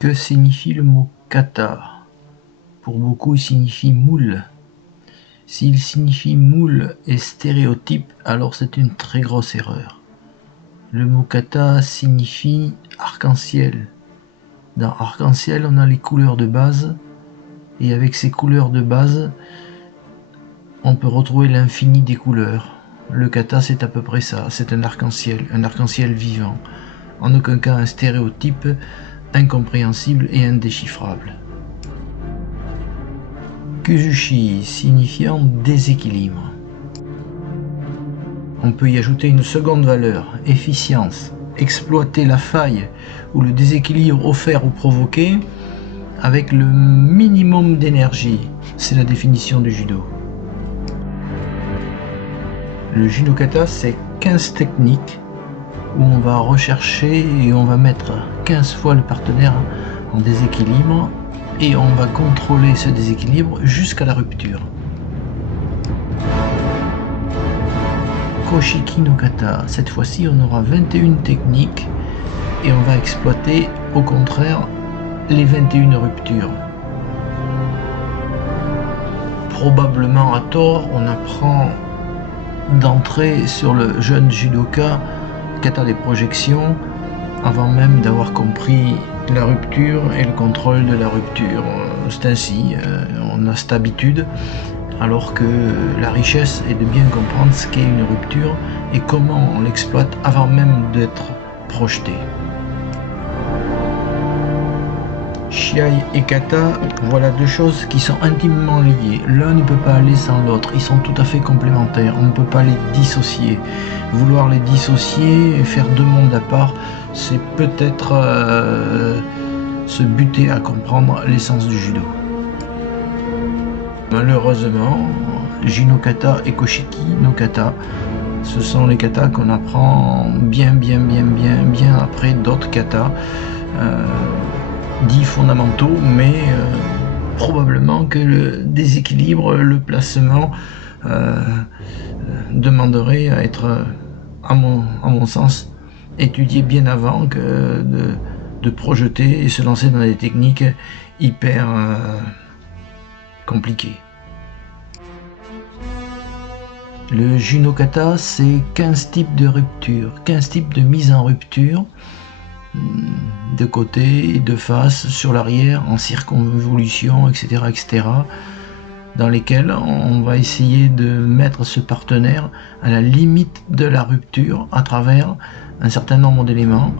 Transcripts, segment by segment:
Que signifie le mot kata? Pour beaucoup, il signifie moule. S'il signifie moule et stéréotype, alors c'est une très grosse erreur. Le mot kata signifie arc-en-ciel. Dans arc-en-ciel, on a les couleurs de base, et avec ces couleurs de base, on peut retrouver l'infini des couleurs. Le kata, c'est à peu près ça, c'est un arc-en-ciel vivant. En aucun cas un stéréotype incompréhensible et indéchiffrable. Kuzushi, signifiant déséquilibre. On peut y ajouter une seconde valeur, efficience, exploiter la faille ou le déséquilibre offert ou provoqué avec le minimum d'énergie. C'est la définition du judo. Le Jinokata, c'est 15 techniques où on va rechercher et on va mettre 15 fois le partenaire en déséquilibre et on va contrôler ce déséquilibre jusqu'à la rupture. Koshiki no Kata, cette fois-ci on aura 21 techniques et on va exploiter au contraire les 21 ruptures. Probablement à tort, on apprend d'entrer sur le jeune judoka kata des projections avant même d'avoir compris la rupture et le contrôle de la rupture. C'est ainsi, on a cette habitude, alors que la richesse est de bien comprendre ce qu'est une rupture et comment on l'exploite avant même d'être projeté. Shiai et kata, voilà deux choses qui sont intimement liées. L'un ne peut pas aller sans l'autre, ils sont tout à fait complémentaires, on ne peut pas les dissocier. Vouloir les dissocier et faire deux mondes à part, c'est peut-être se buter à comprendre l'essence du judo. Malheureusement, Jinokata et Koshiki no Kata, ce sont les katas qu'on apprend bien après d'autres katas dits fondamentaux, mais probablement que le déséquilibre, le placement demanderait à être, à mon sens, étudié bien avant que de projeter et se lancer dans des techniques hyper compliquées. Le Jinokata, c'est 15 types de ruptures, 15 types de mise en rupture, de côté, de face, sur l'arrière, en circonvolution, etc., dans lesquels on va essayer de mettre ce partenaire à la limite de la rupture à travers un certain nombre d'éléments,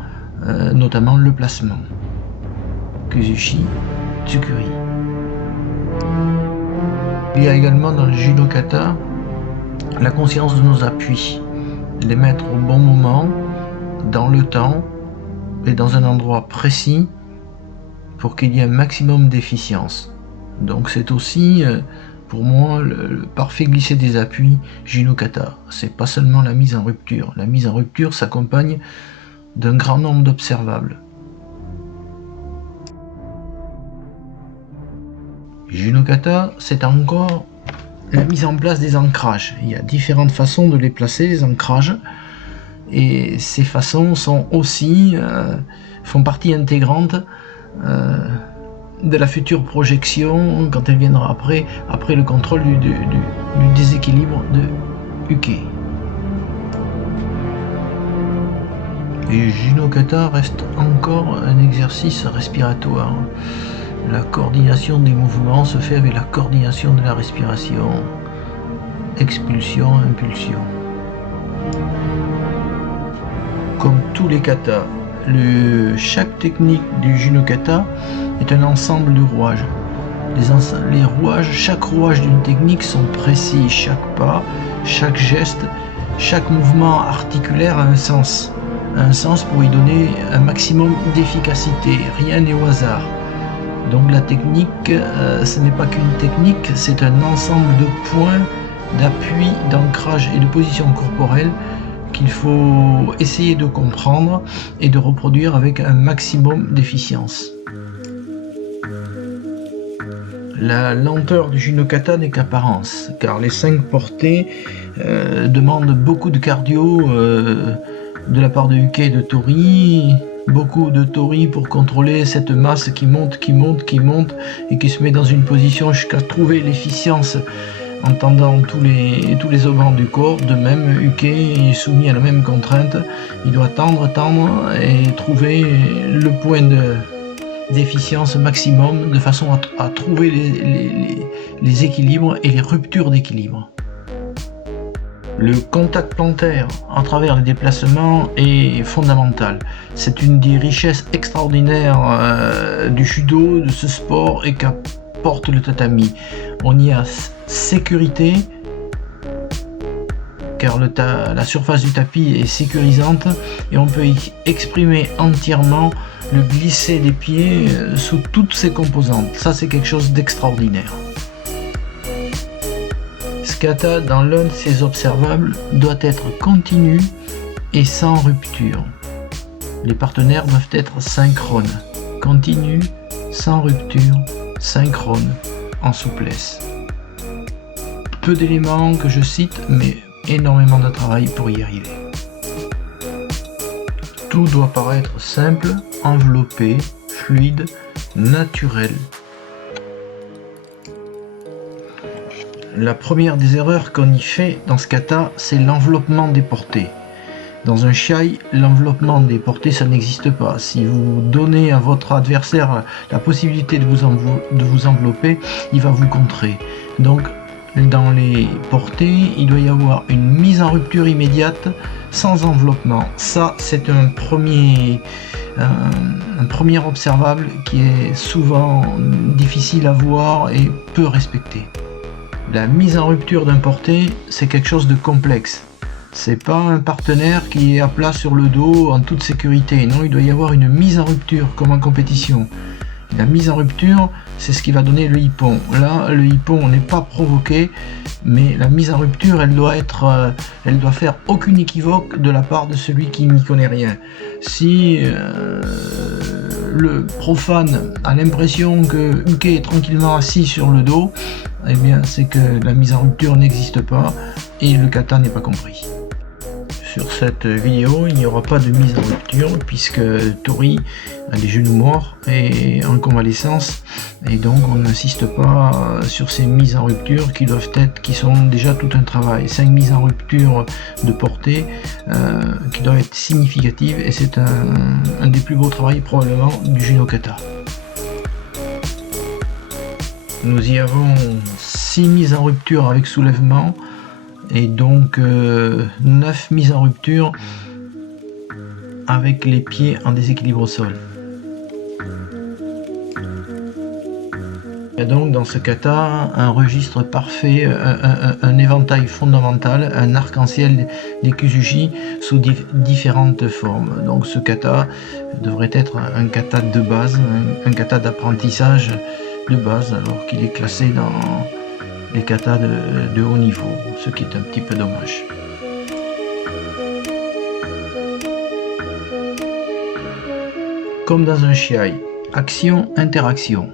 notamment le placement. Kuzushi, Tsukuri. Il y a également dans le Jinokata la conscience de nos appuis, les mettre au bon moment, dans le temps, et dans un endroit précis pour qu'il y ait un maximum d'efficience. Donc c'est aussi pour moi le parfait glisser des appuis Jinokata. C'est pas seulement la mise en rupture. La mise en rupture s'accompagne d'un grand nombre d'observables. Jinokata, c'est encore la mise en place des ancrages. Il y a différentes façons de les placer, les ancrages. Et ces façons sont aussi, font partie intégrante de la future projection quand elle viendra après le contrôle du déséquilibre de Uke. Et Jinokata reste encore un exercice respiratoire. La coordination des mouvements se fait avec la coordination de la respiration. Expulsion, impulsion. Comme tous les katas, chaque technique du Jinokata est un ensemble de rouages. Les rouages, chaque rouage d'une technique sont précis, chaque pas, chaque geste, chaque mouvement articulaire a un sens pour y donner un maximum d'efficacité, rien n'est au hasard. Donc la technique, ce n'est pas qu'une technique, c'est un ensemble de points, d'appui, d'ancrage et de position corporelle qu'il faut essayer de comprendre et de reproduire avec un maximum d'efficience. La lenteur du Jinokata n'est qu'apparence, car les 5 portées demandent beaucoup de cardio de la part de Uke et de Tori, beaucoup de tori pour contrôler cette masse qui monte et qui se met dans une position jusqu'à trouver l'efficience en tendant tous les organes du corps. De même, Uke est soumis à la même contrainte. Il doit tendre et trouver le point d'efficience maximum de façon à trouver les équilibres et les ruptures d'équilibre. Le contact plantaire à travers les déplacements est fondamental. C'est une des richesses extraordinaires du judo, de ce sport, et qu'apporte le tatami. On y a sécurité, car la surface du tapis est sécurisante et on peut y exprimer entièrement le glisser des pieds sous toutes ses composantes. Ça, c'est quelque chose d'extraordinaire. Ce kata, dans l'un de ses observables, doit être continu et sans rupture. Les partenaires doivent être synchrones, continu, sans rupture, synchrone, en souplesse. Peu d'éléments que je cite, mais énormément de travail pour y arriver. Tout doit paraître simple, enveloppé, fluide, naturel. La première des erreurs qu'on y fait dans ce kata, c'est l'enveloppement des portées. Dans un shiai, l'enveloppement des portées, ça n'existe pas. Si vous donnez à votre adversaire la possibilité de vous envelopper, il va vous contrer. Donc, dans les portées, il doit y avoir une mise en rupture immédiate sans enveloppement. Ça, c'est un premier observable qui est souvent difficile à voir et peu respecté. La mise en rupture d'un porté, c'est quelque chose de complexe. C'est pas un partenaire qui est à plat sur le dos en toute sécurité. Non, il doit y avoir une mise en rupture comme en compétition. La mise en rupture, c'est ce qui va donner le hippon. Là, le hippon n'est pas provoqué, mais la mise en rupture, elle doit faire aucune équivoque de la part de celui qui n'y connaît rien. Si le profane a l'impression que Uke est tranquillement assis sur le dos, eh bien, c'est que la mise en rupture n'existe pas et le kata n'est pas compris. Sur cette vidéo, il n'y aura pas de mise en rupture puisque Tori a des genoux morts et en convalescence, et donc on n'insiste pas sur ces mises en rupture qui sont déjà tout un travail. 5 mises en rupture de portée qui doivent être significatives, et c'est un des plus beaux travaux probablement du Juno Kata. Nous y avons 6 mises en rupture avec soulèvement, et donc 9 mises en rupture avec les pieds en déséquilibre au sol. Et donc dans ce kata, un registre parfait, un éventail fondamental, un arc-en-ciel des kuzushi sous différentes formes. Donc ce kata devrait être un kata de base, un kata d'apprentissage de base, alors qu'il est classé dans les katas de haut niveau, ce qui est un petit peu dommage. Comme dans un shiai, action-interaction.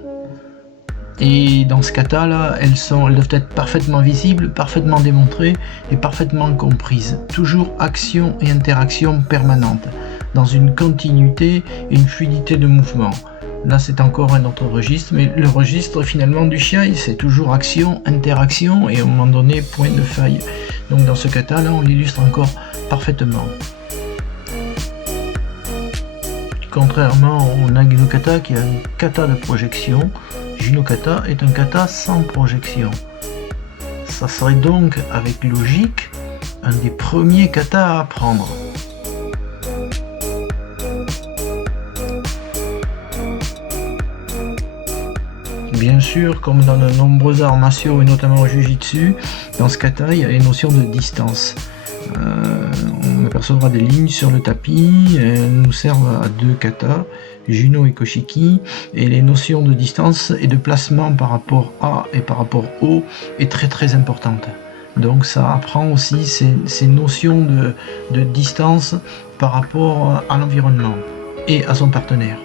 Et dans ce kata là, elles doivent être parfaitement visibles, parfaitement démontrées et parfaitement comprises. Toujours action et interaction permanente, dans une continuité et une fluidité de mouvement. Là, c'est encore un autre registre, mais le registre finalement du shiai, c'est toujours action, interaction et à un moment donné, point de faille. Donc dans ce kata là, on l'illustre encore parfaitement. Contrairement au Nagi no Kata qui est un kata de projection, Juno Kata est un kata sans projection. Ça serait donc, avec logique, un des premiers katas à apprendre. Bien sûr, comme dans de nombreux arts martiaux et notamment au Jiu-Jitsu, dans ce kata, il y a les notions de distance. On apercevra des lignes sur le tapis, elles nous servent à 2 katas, Juno et Koshiki, et les notions de distance et de placement par rapport à et par rapport au est très très importante. Donc ça apprend aussi ces notions de distance par rapport à l'environnement et à son partenaire.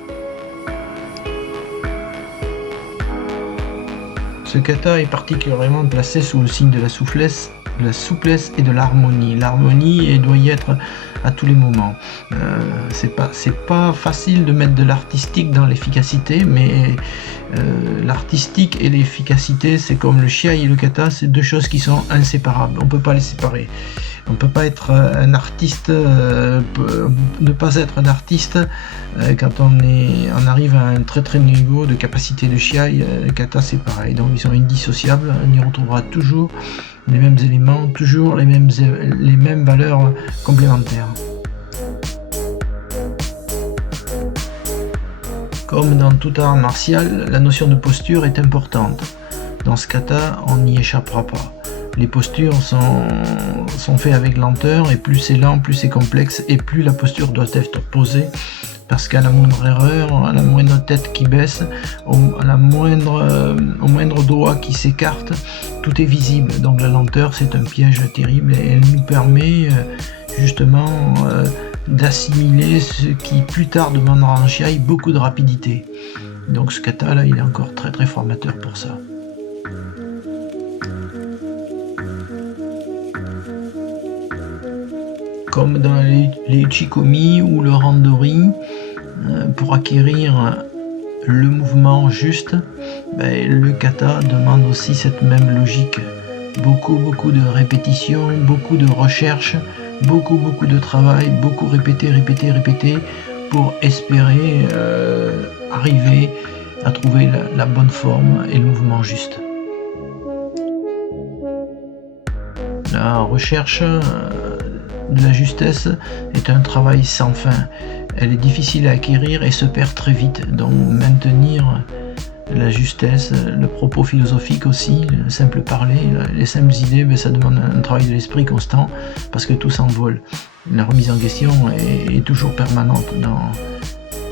Ce kata est particulièrement placé sous le signe de la souplesse de la souplesse et de l'harmonie. L'harmonie, elle doit y être à tous les moments. C'est pas facile de mettre de l'artistique dans l'efficacité, mais l'artistique et l'efficacité, c'est comme le shiai et le kata, c'est deux choses qui sont inséparables. On peut pas les séparer. On peut pas être un artiste, ne pas être un artiste quand on arrive à un très très niveau de capacité de shiai. Kata, c'est pareil. Donc ils sont indissociables. On y retrouvera toujours les mêmes éléments, toujours les mêmes valeurs complémentaires. Comme dans tout art martial, la notion de posture est importante. Dans ce kata, on n'y échappera pas. Les postures sont faites avec lenteur, et plus c'est lent, plus c'est complexe, et plus la posture doit être posée, parce qu'à la moindre erreur, à la moindre tête qui baisse, au moindre doigt qui s'écarte, tout est visible. Donc la lenteur, c'est un piège terrible, et elle nous permet justement d'assimiler ce qui plus tard demandera en shiai beaucoup de rapidité. Donc ce kata là, il est encore très très formateur pour ça. Comme dans les uchikomi ou le randori, pour acquérir le mouvement juste, le kata demande aussi cette même logique. Beaucoup de répétitions, beaucoup de recherche, beaucoup de travail, beaucoup répéter pour espérer arriver à trouver la bonne forme et le mouvement juste. La recherche de la justesse est un travail sans fin. Elle est difficile à acquérir et se perd très vite. Donc maintenir la justesse, le propos philosophique aussi, le simple parler, les simples idées, ça demande un travail de l'esprit constant parce que tout s'envole. La remise en question est toujours permanente dans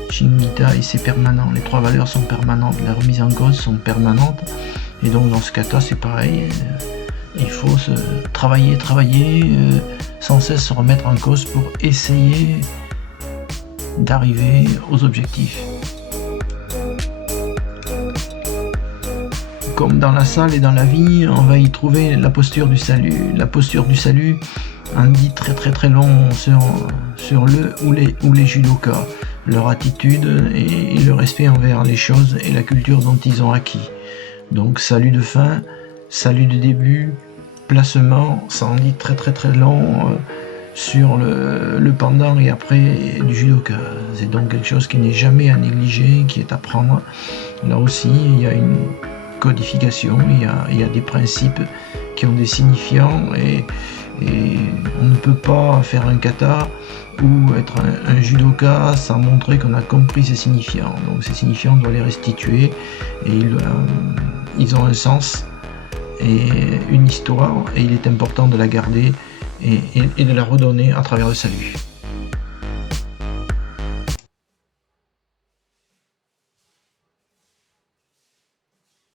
Shin-Gita et c'est permanent. Les trois valeurs sont permanentes, la remise en cause sont permanentes et donc dans ce kata c'est pareil. Il faut se travailler, sans cesse se remettre en cause pour essayer d'arriver aux objectifs. Comme dans la salle et dans la vie, on va y trouver la posture du salut. La posture du salut en dit très long sur le ou les judokas, leur attitude et le respect envers les choses et la culture dont ils ont acquis. Donc salut de fin, salut de début, placement, ça en dit très long sur le pendant et après du judoka. C'est donc quelque chose qui n'est jamais à négliger, qui est à prendre. Là aussi, il y a une codification, il y a des principes qui ont des signifiants et on ne peut pas faire un kata ou être un judoka sans montrer qu'on a compris ces signifiants. Donc ces signifiants, on doit les restituer et ils ont un sens et une histoire et il est important de la garder et de la redonner à travers le salut.